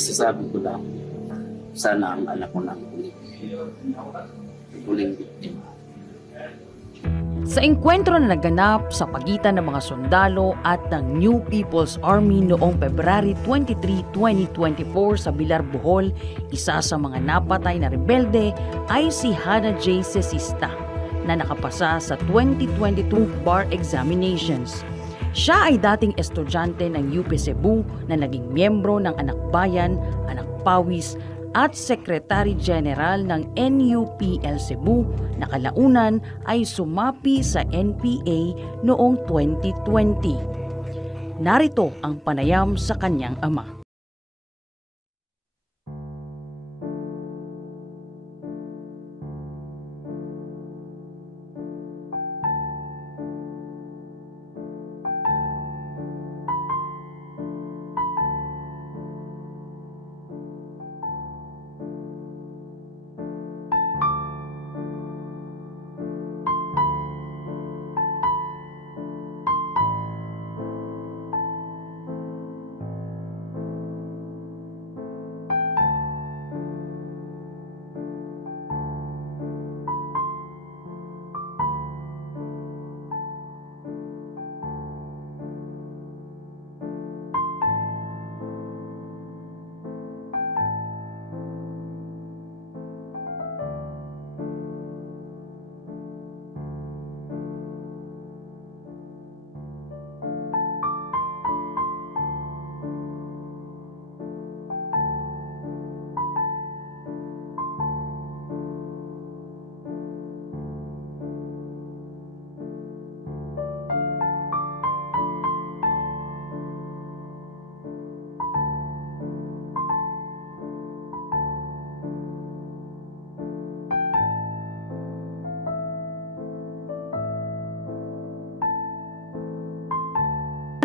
masasabi ko lang, sana ang anak ko na huling biktima. Sa engkwentro na naganap sa pagitan ng mga sundalo at ng New People's Army noong February 23, 2024 sa Bilar, Bohol, isa sa mga napatay na rebelde ay si Hannah J. Cesista na nakapasa sa 2022 bar examinations. Siya ay dating estudyante ng UP Cebu na naging miyembro ng Anak Bayan, Anak Pawis at Secretary General ng NUPL Cebu na kalaunan ay sumapi sa NPA noong 2020. Narito ang panayam sa kanyang ama.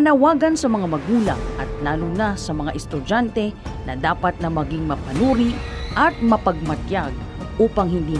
Panawagan sa mga magulang at lalo na sa mga estudyante na dapat na maging mapanuri at mapagmatyag upang hindi